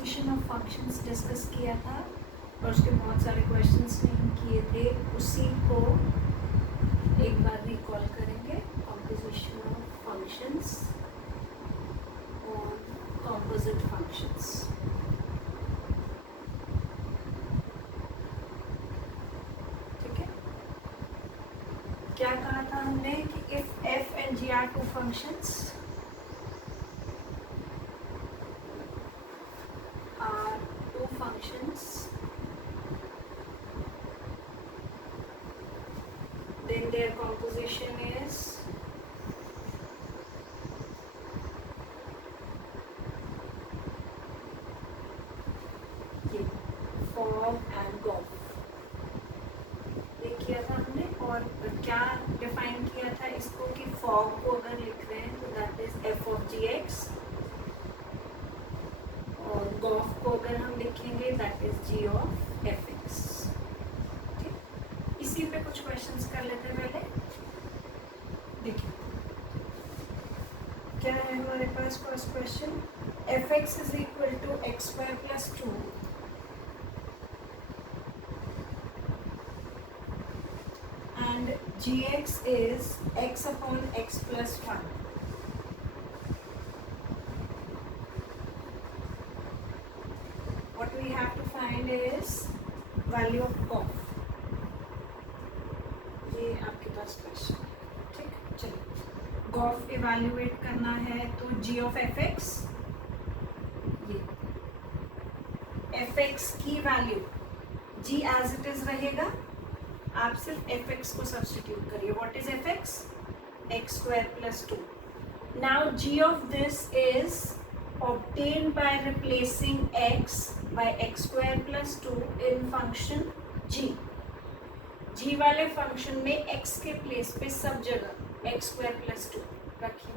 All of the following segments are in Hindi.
कॉम्पोजिशन ऑफ फंक्शंस डिस्कस किया था और उसके बहुत सारे क्वेश्चंस नहीं किए थे, उसी को एक बार रिकॉल करेंगे. कॉम्पोजिशन ऑफ फंक्शंस और कॉम्पोजिट फंक्शंस. ठीक है. क्या कहा था हमने कि if f and g are two functions then their composition is fog and golf. ये किया था हमने. और क्या डिफाइन किया था इसको कि फॉग को अगर लिख रहे हैं तो that is f of gx और गॉफ को अगर हम लिखेंगे that is g of fx. इसी पे कुछ क्वेश्चंस कर लेते हैं पहले. देखिए क्या है हमारे पास. First question, fx is equal to x square plus 2 and gx is x upon x plus 1. What we have to find is value of gauge. ये आपके पास क्वेश्चन. ठीक, चलिए गॉफ इवैल्यूएट करना है तो g ऑफ fx, ये fx की value g as it is रहेगा. आप सिर्फ fx को सब्स्टिट्यूट करिए. What is fx? x square plus 2. Now g of this is obtained by replacing x by x square plus 2 in function g. g वाले फंक्शन में x के प्लेस पे सब जगह x स्क्वायर प्लस 2 रखिए.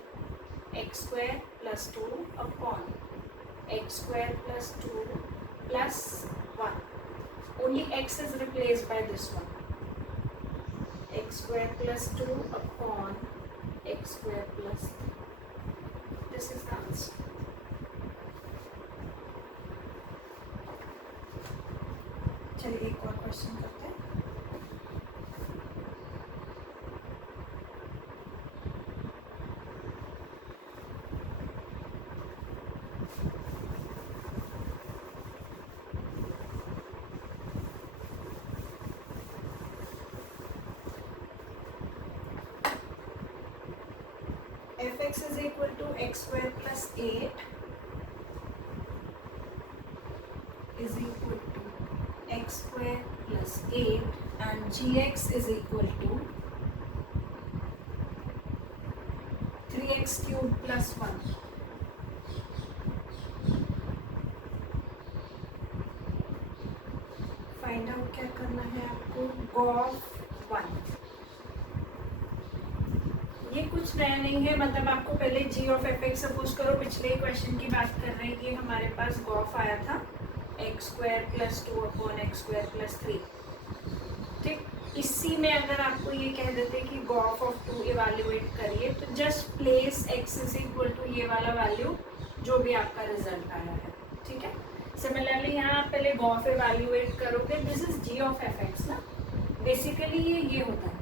x square plus 2 upon x square plus 2 plus 1. Only x is replaced by this one. x square plus 2 upon x square plus 3. This is the answer. चलिए एक और क्वेश्चन करते हैं. fx is equal to x square plus 8 is equal to x square plus 8 and gx is equal to 3x cube plus 1. Find out क्या करना है आपको. गॉफ 1. ये कुछ नया नहीं है, मतलब आपको पहले g ऑफ fx सपोज करो पिछले क्वेश्चन की बात कर रहे हैं. ये हमारे पास गॉफ आया था x square plus 2 upon x square plus 3. ठीक, इसी में अगर आपको ये कह देते कि गॉफ ऑफ 2 इवैल्यूएट करिए तो just place x is equal to ये वाला वैल्यू जो भी आपका रिजल्ट आया है. ठीक है. सिमिलरली यहाँ आप पहले गॉफ इवैल्यूएट करोगे. This is g of fx ना. बेसिकली ये होता है.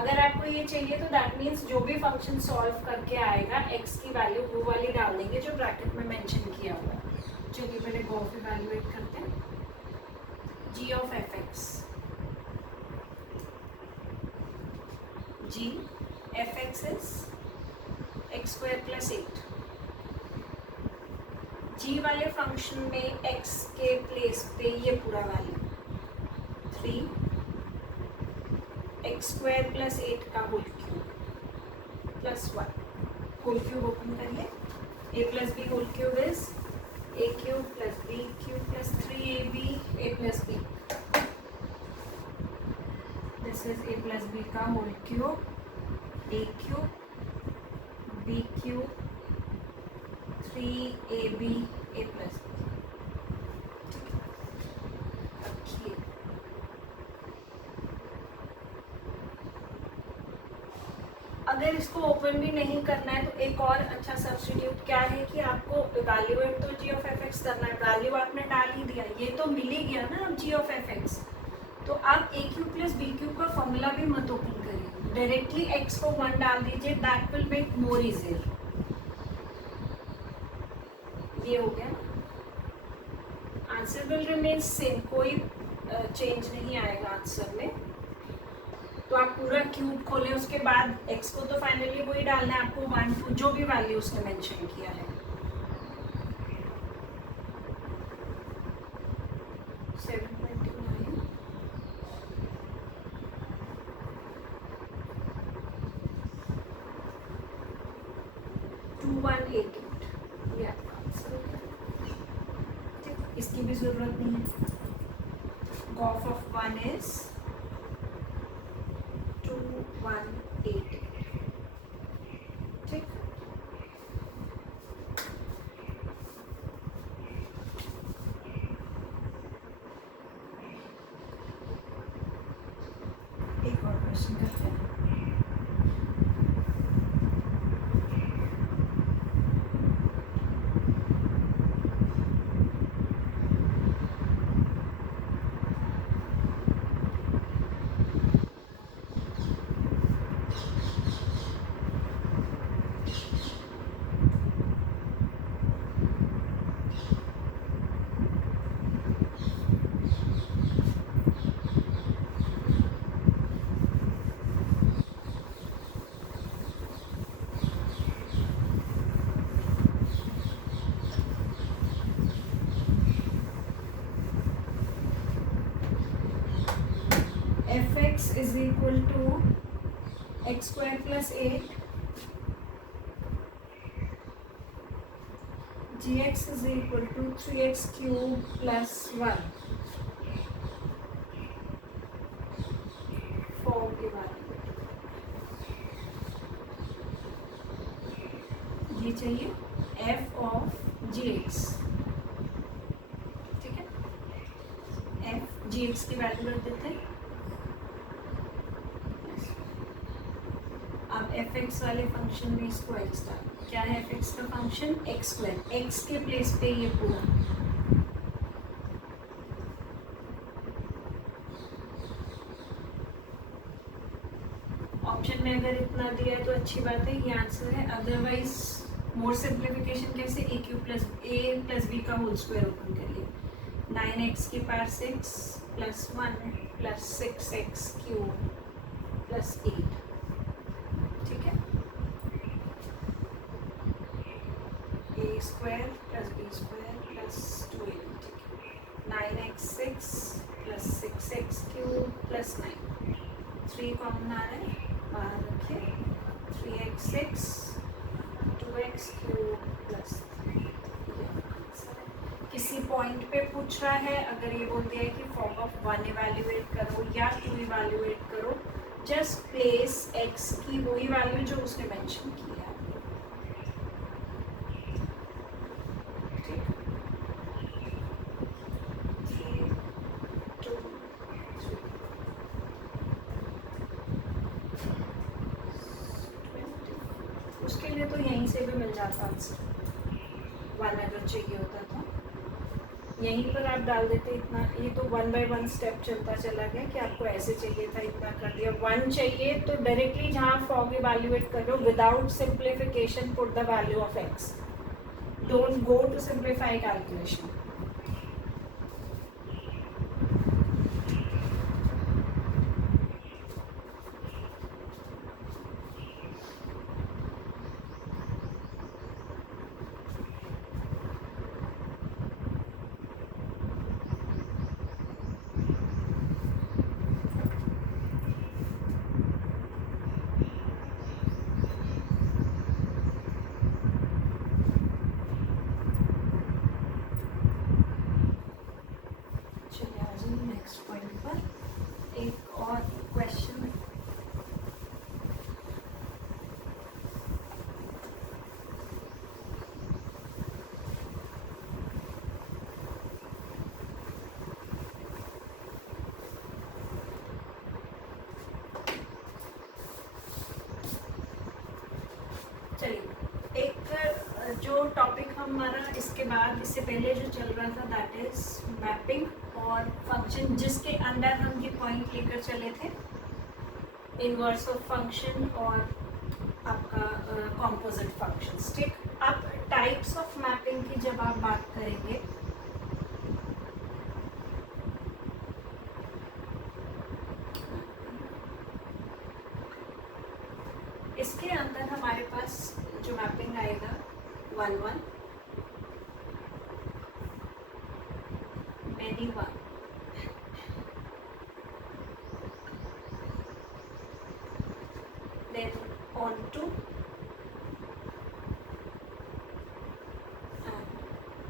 अगर आपको ये चाहिए तो दैट मीन्स जो भी फंक्शन सॉल्व करके आएगा x की वैल्यू वो वाली डाल देंगे जो ब्रैकेट में मेंशन किया हुआ है. चलिए पहले गॉफ इवैल्यूएट करते हैं. g of fx, g fx is x square plus 8. g वाले फंक्शन में x के प्लेस पे ये पूरा वैल्यू 3 एक्स स्क्वायर प्लस 8 का whole cube plus 1. Whole cube open करिए. a plus B whole cube is a cube plus b cube plus 3ab a plus b. This is a plus b का whole cube. a cube b cube 3ab a plus b. अगर इसको ओपन भी नहीं करना है तो एक और अच्छा सब्स्टिट्यूट क्या है कि आपको इवैल्यूएट तो जी ऑफ एफ एक्स करना है, वैल्यू आपने डाल ही दिया, ये तो मिल ही गया ना अब जी ऑफ एफ एक्स। तो आप ए क्यू प्लस बी क्यू का फॉर्मूला भी मत ओपन करिए, डायरेक्टली एक्स को 1 डाल दीजिए, that will make more easier. ये हो गया, आंसर विल रिमेन सेम, कोई चेंज नहीं आएगा आंसर में। तो आप पूरा क्यूब खोलें, उसके बाद x को तो फाइनली वही डालना है आपको, 1 2 जो भी वैल्यू उसने मेंशन किया है। 7.29 2188 ये आपका आंसर हो गया। इसकी भी जरूरत नहीं है। Gauff of 1 is 2188। ठीक, एक और क्वेश्चन करते हैं। fx is equal to x square plus 8, gx is equal to 3x cube plus 1 form के बाद ये चाहिए f ऑफ gx। ठीक है, f gx की वैल्यू रख देते हैं। अब एफ एक्स वाले फंक्शन में इसको एक्स डाल, क्या है एफ एक्स का फंक्शन एक्स स्क्वायर, एक्स के प्लेस पे ये पूरा, ऑप्शन में अगर इतना दिया है तो अच्छी बात है, ये आंसर है। अदरवाइज मोर सिंप्लीफिकेशन कैसे, a q plus a plus b का होल स्क्वायर ओपन करिए, 9x की power 6 plus 1 plus 6x cube plus 8। ठीक है, a square plus b square plus 2ab। ठीक है, 9x6 plus 6x cube plus 9, 3 common आ रहा है, बाहर रखिए, 3x6 2x क्यूब प्लस 3। किसी पॉइंट पे पूछ रहा है, अगर ये बोल दिया है कि फॉर्म ऑफ 1 इवैल्यूएट करो या 2 इवैल्यूएट करो, जस्ट प्लेस x की वही वैल्यू जो उसने मेंशन की है। ठीक, 3 2 3 20। उसके लिए तो यहीं से भी मिल जाता आंसर, 1 अगर चाहिए होता तो यहीं पर आप डाल देते इतना। ये तो 1 बाय 1 स्टेप चलता चला गया कि आपको ऐसे चाहिए था, इतना कर दिया। 1 चाहिए तो डायरेक्टली जहाँ फॉर्म इवैल्यूएट कर लो, without simplification put the value of x, don't go to simplify calculation. Next point पर एक और क्वेश्चन, जो टॉपिक हमारा इसके बाद इससे पहले जो चल रहा था दैट इज मैपिंग और फंक्शन, जिसके अंदर हम ये पॉइंट लेकर चले थे इनवर्स ऑफ फंक्शन और आपका कॉम्पोजिट फंक्शंस। ठीक, अब टाइप्स ऑफ मैपिंग की जब आप बात करेंगे इसके अंदर हमारे पास जो मैपिंग आएगा 1 1 many 1, then on to and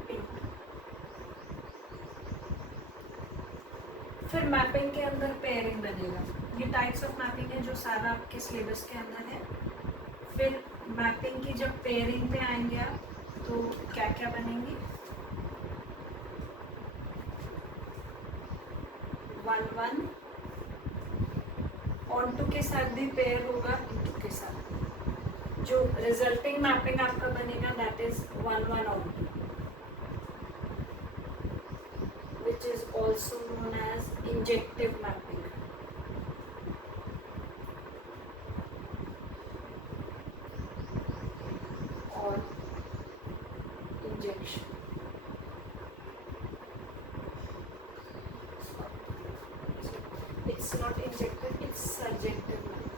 into। फिर मैपिंग के अंदर पेयरिंग बनेगा। ये टाइप्स ऑफ मैपिंग है जो सारा आपके सिलेबस के अंदर है। फिर मैपिंग की जब पेयरिंग पे आएंगे आप तो क्या क्या बनेंगी, 1 1 ऑन टू के साथ भी पेयर होगा इनटू के साथ। जो रिजल्टिंग मैपिंग आपका बनेगा that is 1 1 onto, which is also known as injective mapping। और injection, it's not injective, it's surjective mapping।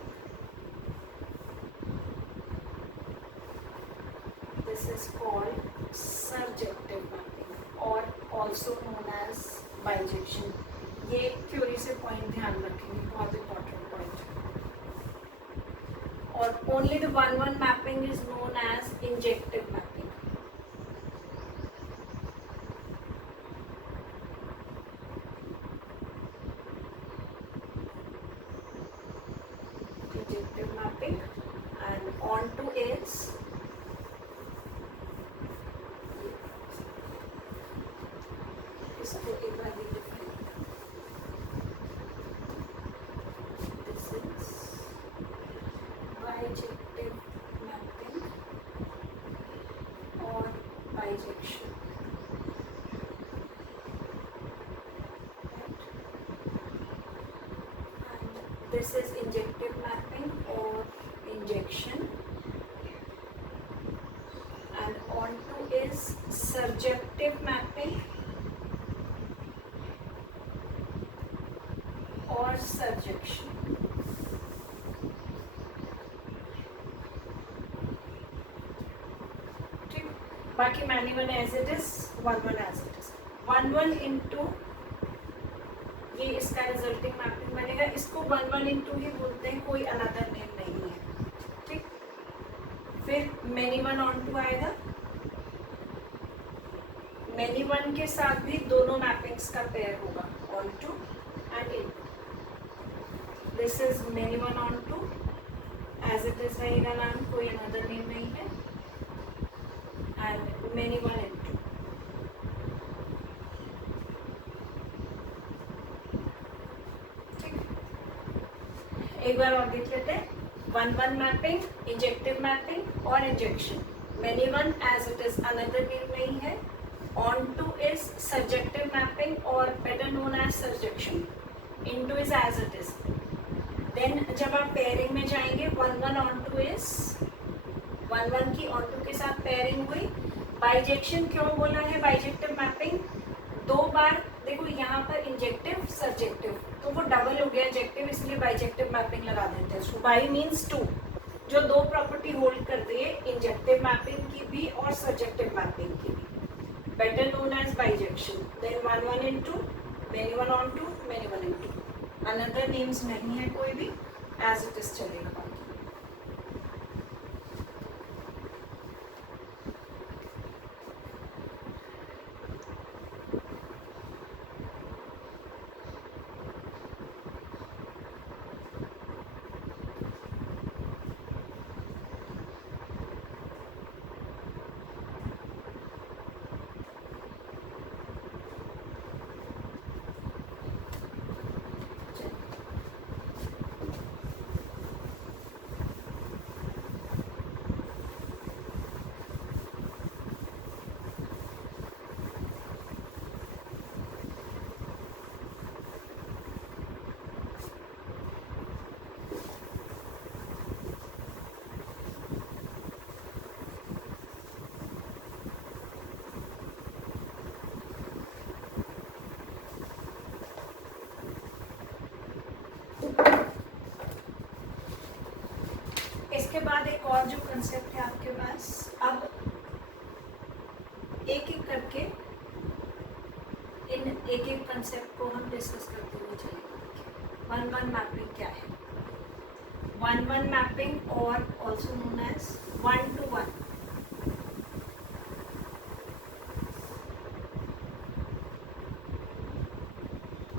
This is called surjective mapping or also known as bijection। ये थ्योरी से पॉइंट ध्यान रखेंगे, बहुत इंपॉर्टेंट पॉइंट। और only the 1 1 mapping is known as injective mapping. Injective mapping and on to is इसको एक बार भी define, this is bijective mapping और bijection. This is injective mapping or injection, and on to is surjective mapping or surjection। ठीक, बाकी many 1 as it is, 1 1 as it is. 1 1 into ये इसका रिजल्टिंग मैपिंग बनेगा। इसको 1 1 इंटू ही बोलते हैं, कोई अनदर नेम नहीं है। ठीक, फिर मैनी 1 ऑन टू आएगा। मैनी 1 के साथ भी दोनों मैपिंग्स का पेयर होगा, onto and into. This is many 1 onto, as it is रहेगा नाम, कोई अनदर नेम नहीं है। एंड मैनी 1 इंटू, एक बार और देख लेते हैं। 1 1 मैपिंग, इंजेक्टिव मैपिंग और injection. Many 1 as it is, another name नहीं है। Onto is surjective mapping और better known as surjection. Into is as it is. Then जब आप पेयरिंग में जाएंगे 1 1 ऑन टू इज 1 1 की ऑन टू के साथ पेयरिंग हुई। बाइजेक्शन क्यों बोला है बाइजेक्टिव मैपिंग, दो बार देखो यहाँ पर इंजेक्टिव सर्जेक्टिव, तो वो डबल हो गया इंजेक्टिव, इसलिए बाइजेक्टिव मैपिंग लगा देते हैं। सो बाई मीन्स 2, जो दो प्रॉपर्टी होल्ड कर दिए, इंजेक्टिव मैपिंग की भी और सर्जेक्टिव मैपिंग की भी, better known as bijection. Then 1 1 into, many 1 onto, many 1 into, another names नहीं है कोई भी, एज इट इज चलेगा। जो कंसेप्ट है आपके पास, अब एक एक करके इन एक एक कंसेप्ट को हम डिस्कस करते हुए चलेंगे। वन वन मैपिंग क्या है? वन वन मैपिंग और also known as one to one.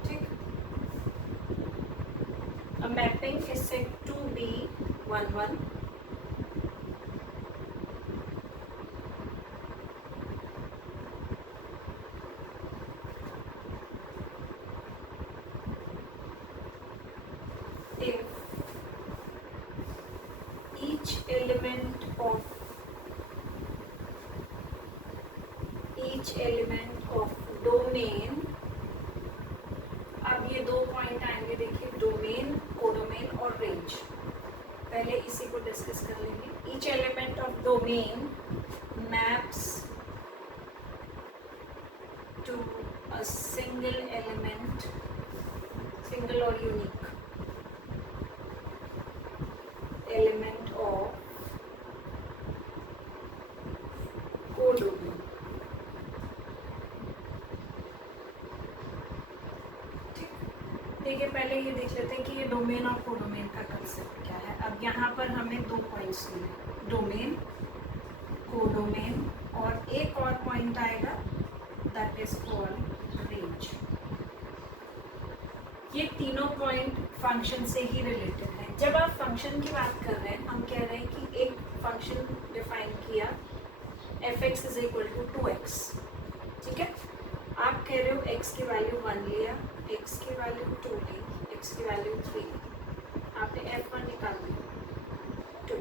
ठीक, a mapping is said to be one one. If each element of domain, अब ये दो पॉइंट आएंगे, देखिए डोमेन, कोडोमेन और रेंज। पहले इसी को डिस्कस कर लेंगे। Each element of domain maps to a single element, single और यूनिक एलिमेंट ऑफ कोडोमेन। ठीक है, पहले ये देख लेते हैं कि ये डोमेन और कोडोमेन का कंसेप्ट क्या है। अब यहाँ पर हमें दो पॉइंट्स मिले, डोमेन, कोडोमेन, और एक और पॉइंट आएगा दैट इज कॉल्ड रेंज। ये तीनों पॉइंट फंक्शन से ही रिलेटेड है। जब आप फंक्शन की बात कर रहे हैं, हम कह रहे हैं कि एक फंक्शन डिफाइन किया f(x) is equal to 2x। ठीक है, आप कह रहे हो x की वैल्यू 1 लिया, x की वैल्यू 2 ली, x की वैल्यू 3 ली, आपने f1 निकाल दिया, 2,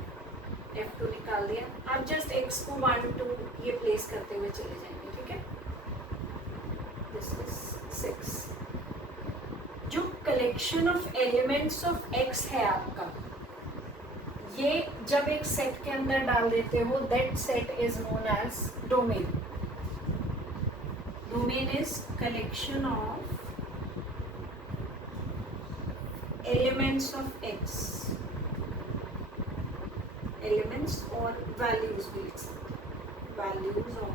f2 निकाल दिया। आप जस्ट x को 1 2 ये प्लेस करते हुए चले जाएंगे। ठीक है, दिस इज 6। जो collection of elements of x है आपका, ये जब एक सेट के अंदर डाल देते हो, that set is known as domain. Domain is collection of elements of x, elements or values भी लिख सकते हैं, values of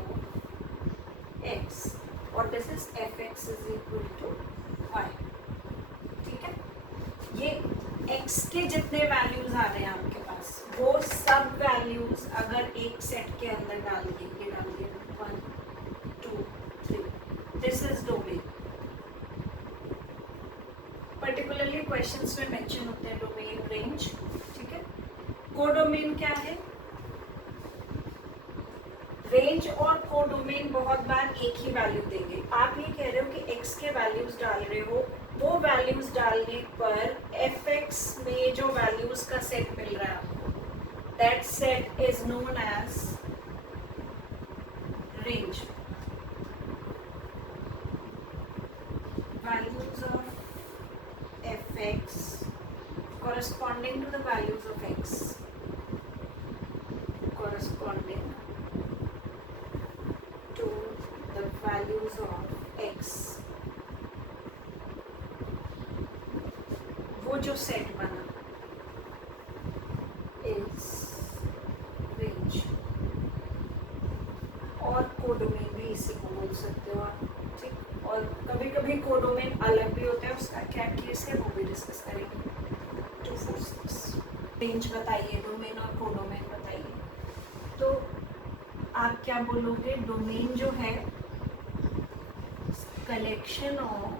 x, और this is f(x) is equal to y। ठीक है, ये x के जितने वैल्यूज आ रहे हैं आपके पास, वो सब वैल्यूज अगर एक सेट के अंदर डाल दिए, ये डाल दिए 1 2 3, this is domain. Particularly questions में मेंशन होते हैं डोमेन, रेंज। ठीक है, कोडोमेन क्या है? रेंज और कोडोमेन बहुत बार एक ही वैल्यू देंगे। आप ये कह रहे हो कि x के वैल्यूज डाल रहे हो, वो वैल्यूज डालने पर f(x) में जो वैल्यूज का सेट मिल रहा है आपको, that set is known as range. Values of f(x) corresponding to the values of x, corresponding to the values of x, वो जो सेट बना is range। और कोडोमेन भी इसी को बोल सकते हो आप। ठीक, और कभी कभी कोडोमेन अलग भी होता है, उसका क्या केस है वो भी डिस्कस करेंगे। 2 4 6 रेंज बताइए, डोमेन और कोडोमेन बताइए। तो आप क्या बोलोगे? डोमेन जो है collection of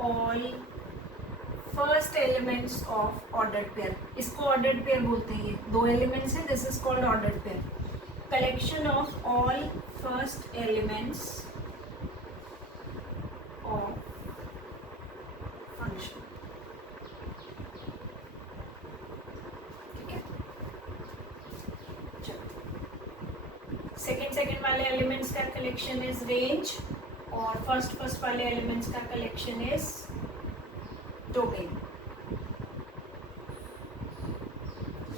all first elements of ordered pair. इसको ऑर्डर्ड पेयर बोलते हैं, ये दो एलिमेंट्स हैं, this is called ordered pair. Collection of all first elements of function. ठीक है, चलो सेकेंड वाले एलिमेंट्स का कलेक्शन इज रेंज, और फर्स्ट वाले एलिमेंट्स का कलेक्शन इज डोमेन।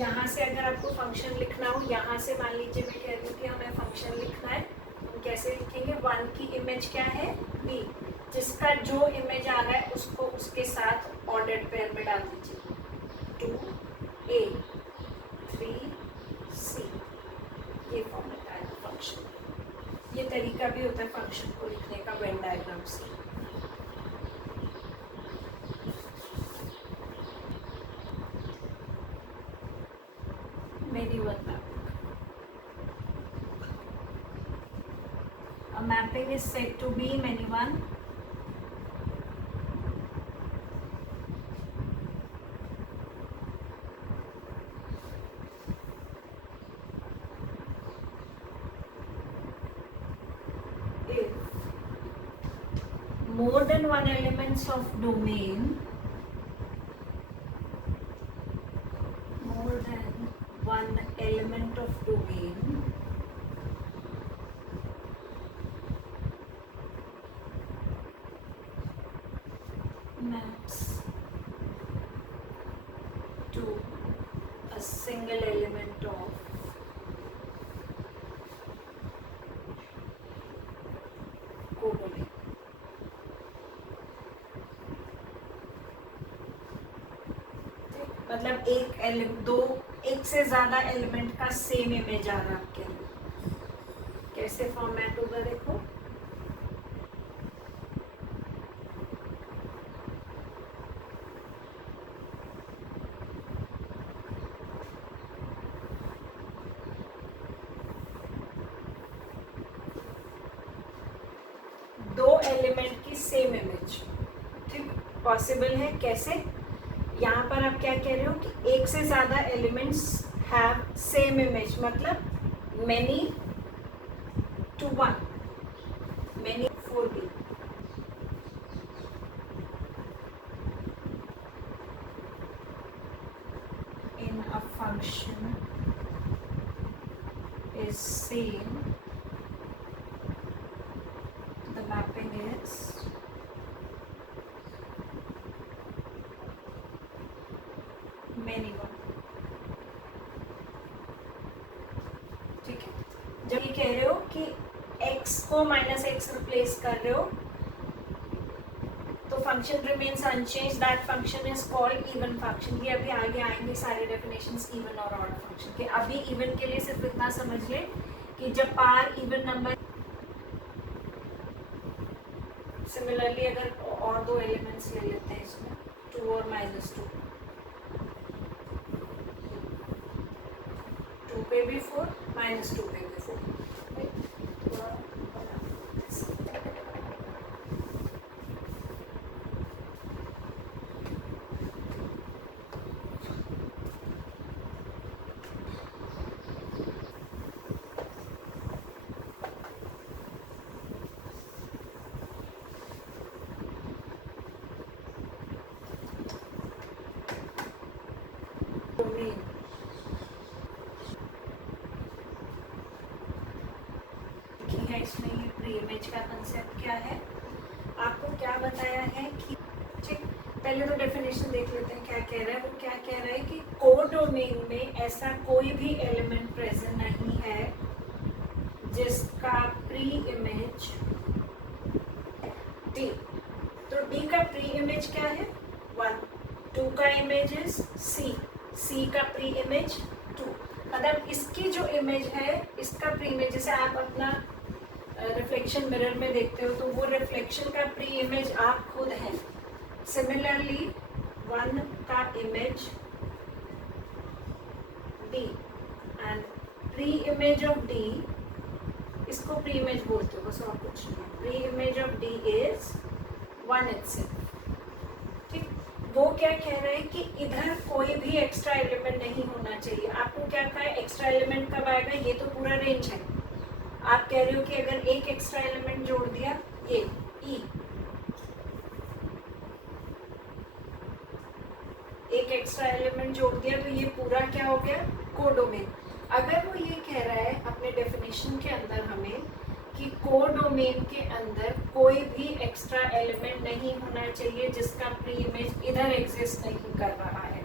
यहाँ से अगर आपको फंक्शन लिखना हो, यहाँ से मान लीजिए मैं कह रही हूँ कि हमें फंक्शन लिखना है, हम कैसे लिखेंगे? 1 की इमेज क्या है? b, जिसका जो इमेज आ रहा है उसको उसके साथ ऑर्डर्ड पेयर में डाल दीजिए। 2 A 3C, ये फॉर्मेट आएगा फंक्शन। ये तरीका भी होता है फंक्शन को लिखने का वेन डायग्राम से। Many one mapping. A mapping is said to be many one more than one elements of domain, more than one element of domain maps to a single element of codomain. मतलब एक से ज्यादा एलिमेंट का सेम इमेज आ रहा है आपके लिए, कैसे फॉर्मेट होगा देखो। दो एलिमेंट की सेम इमेज, ठीक, पॉसिबल है। कैसे? यहाँ पर आप क्या कह रहे हो कि एक से ज्यादा एलिमेंट्स हैव सेम इमेज, मतलब many to one, many 4B। In a function is same, the mapping is many one, ठीक है। जब ये कह रहे हो कि x को -x रिप्लेस कर रहे हो तो function remains unchanged, that function is called even function. ये अभी आगे आएंगे सारे डेफिनेशंस इवन और ऑड फंक्शन के। अभी इवन के लिए सिर्फ इतना समझ ले कि जब पार इवन नंबर, सिमिलरली अगर और दो एलिमेंट्स ले लेते हैं इसमें 2 और -2, 2 पे भी 4, -2 पे भी 4, इसमें ये प्री इमेज का कंसेप्ट क्या है, आपको क्या बताया है कि, ठीक, पहले तो डेफिनेशन देख लेते हैं क्या कह रहा है। वो क्या कह रहा है कि कोडोमेन में ऐसा कोई भी एलिमेंट प्रेजेंट नहीं है जिसका प्री इमेज डी। तो डी का प्री इमेज क्या है 1, 2 का इमेज इज सी, सी का प्री इमेज 2। मतलब इसकी जो इमेज है, इसका प्री इमेज, जैसे आप अपना रिफ्लेक्शन मिरर में देखते हो तो वो रिफ्लेक्शन का प्री इमेज आप खुद हैं। सिमिलरली 1 का image D and pre image of D, इसको प्री इमेज बोलते हो बस, और कुछ नहीं। Pre image of D is 1 itself, ठीक। वो क्या कह रहा है कि इधर कोई भी एक्स्ट्रा एलिमेंट नहीं होना चाहिए। आपको क्या कहा है, एक्स्ट्रा एलिमेंट कब आएगा, ये तो पूरा रेंज है। आप कह रहे हो कि अगर एक एक्स्ट्रा एलिमेंट जोड़ दिया, ये ई, एक एक्स्ट्रा एलिमेंट जोड़ दिया तो ये पूरा क्या हो गया, कोडोमेन। अगर वो ये कह रहा है अपने डेफिनेशन के अंदर हमें कि कोडोमेन के अंदर कोई भी एक्स्ट्रा एलिमेंट नहीं होना चाहिए जिसका प्री इमेज इधर एग्जिस्ट नहीं कर रहा है,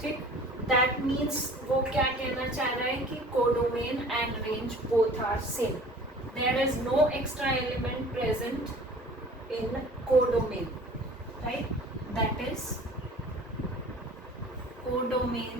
ठीक। दैट मीन्स वो क्या कहना चाह रहा है कि codomain and range both are same, there is no extra element present in codomain, right. That is codomain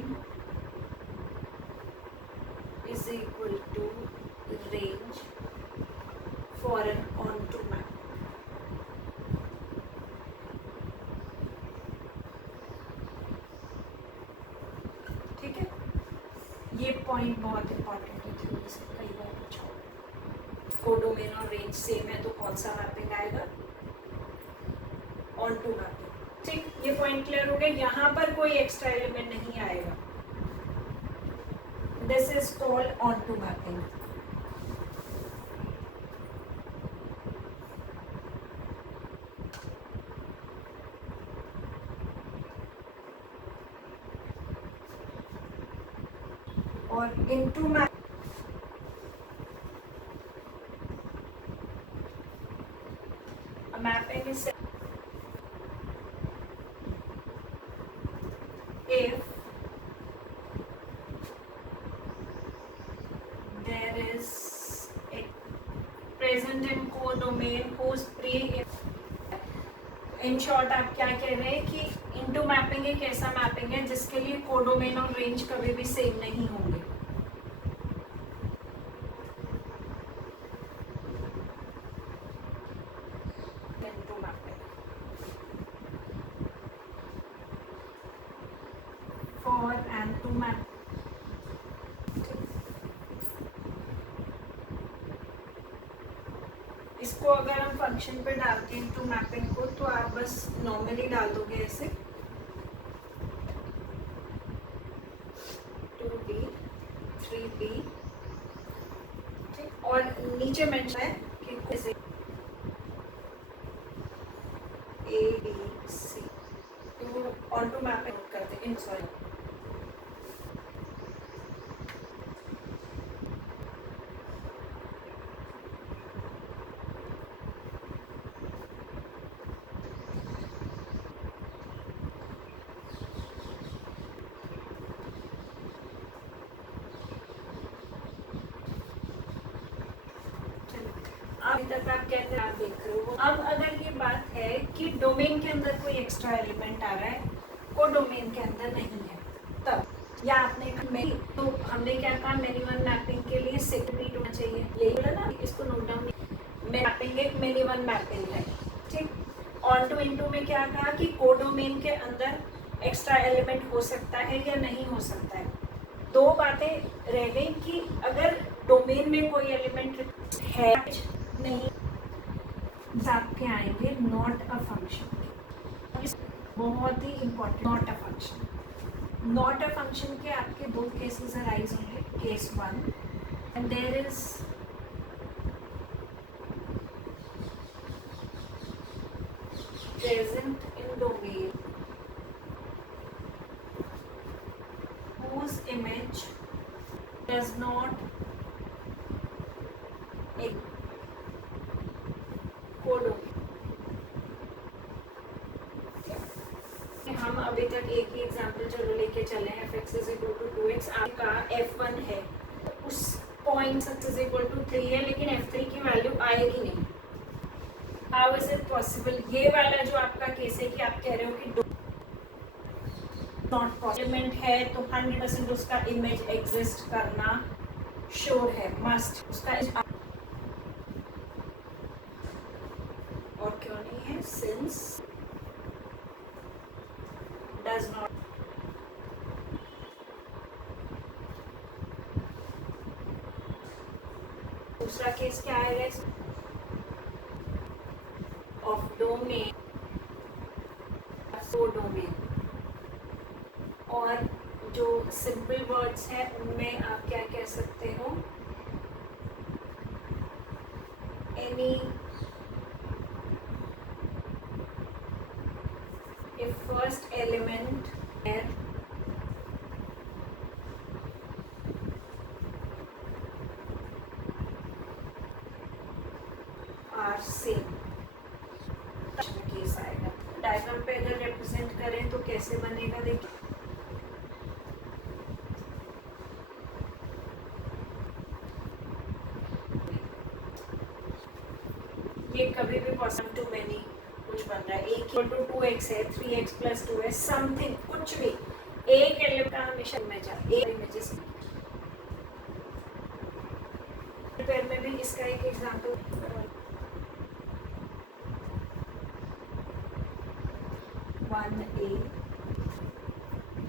point बहुत इंपॉर्टेंट है थ्योरी से, कई बार पूछा होगा। कोडोमेन और रेंज सेम है तो कौन सा मैपिंग आएगा? Onto mapping. ठीक, ये पॉइंट क्लियर हो गया। यहाँ पर कोई एक्स्ट्रा एलिमेंट नहीं आएगा, this is called onto mapping. और into map mapping is if there is a present in codomain whose pre in short आप क्या कह रहे हैं कि इनटू मैपिंग एक ऐसा मैपिंग है जिसके लिए कोडोमेन और रेंज कभी भी सेम नहीं होंगे। For and to map, इसको अगर हम फंक्शन पे डालते हैं टू मैपिंग को, तो आप बस नॉर्मली डाल दोगे ऐसे 2b 3b, ठीक, और नीचे मेंशन है कि कैसे a b c, तो ऑन टू मैपिंग करते हैं। सॉरी, अभी तक आप कहते हैं, आप देख रहे हो। अब अगर ये बात है कि डोमेन के अंदर कोई एक्स्ट्रा एलिमेंट आ रहा है, को डोमेन के अंदर नहीं है, तब या आपने तो हमने क्या कहा, मेनी वन मैपिंग के लिए सेपरेट होना चाहिए, यही बोला ना। इसको नोट डाउन, मैपिंग एक मेनी वन मैपिंग है, ठीक। ऑन टू इनटू में क्या कहा कि को डोमेन के अंदर एक्स्ट्रा एलिमेंट हो सकता है या नहीं हो सकता है। दो बातें रह गई कि अगर डोमेन में कोई एलिमेंट है नहीं, आपके आएंगे नॉट अ फंक्शन। बहुत ही important, not a function. Not a function के आपके दो केसेस अराइज होंगे। Case one, and there is present in domain whose image does not codomain। हम अभी तक एक ही एग्जांपल चलो लेके चले हैं, fx is equal to 2x, आपका f1 है, उस point x is equal to 3 है, लेकिन f3 की वैल्यू आएगी नहीं। How is it possible? ये वाला जो आपका केस है कि आप कह रहे हो कि नॉट पॉसिबल है, तो 100% उसका इमेज एग्जिस्ट करना श्योर है, मस्ट उसका। और क्यों नहीं है? Since does not. दूसरा केस क्या आएगा? Of domain, codomain. और जो सिंपल वर्ड्स हैं उनमें आप क्या कह सकते हो? Any if first element are same, case आएगा। डायग्राम पे अगर रिप्रेजेंट करें तो कैसे बनेगा, देखिए। ये कभी भी पॉसिबल टू मेनी कुछ बन रहा है, एक इक्वल टू 2x है, 3x प्लस 2 है, समथिंग कुछ भी, एक एलिमेंट का हमेशा इमेज है, एक इमेजेस में भी। इसका एक example, 1a,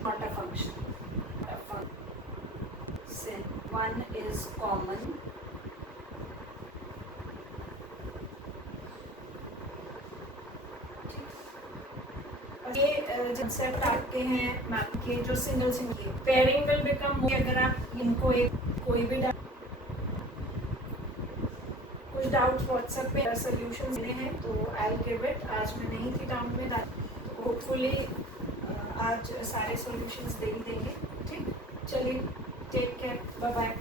not a function, cell, one is common, ये कंसेप्ट आपके हैं मैप के जो single single pairing will become, अगर आप इनको एक कोई भी कुछ डाउट्स व्हाट्सएप पे सोल्यूशन देने हैं तो आई विल गिव इट। आज मैं नहीं थी टाउन में, तो होपफुली आज सारे सॉल्यूशंस दे ही देंगे। ठीक, चलिए, टेक केयर, बाय बाय।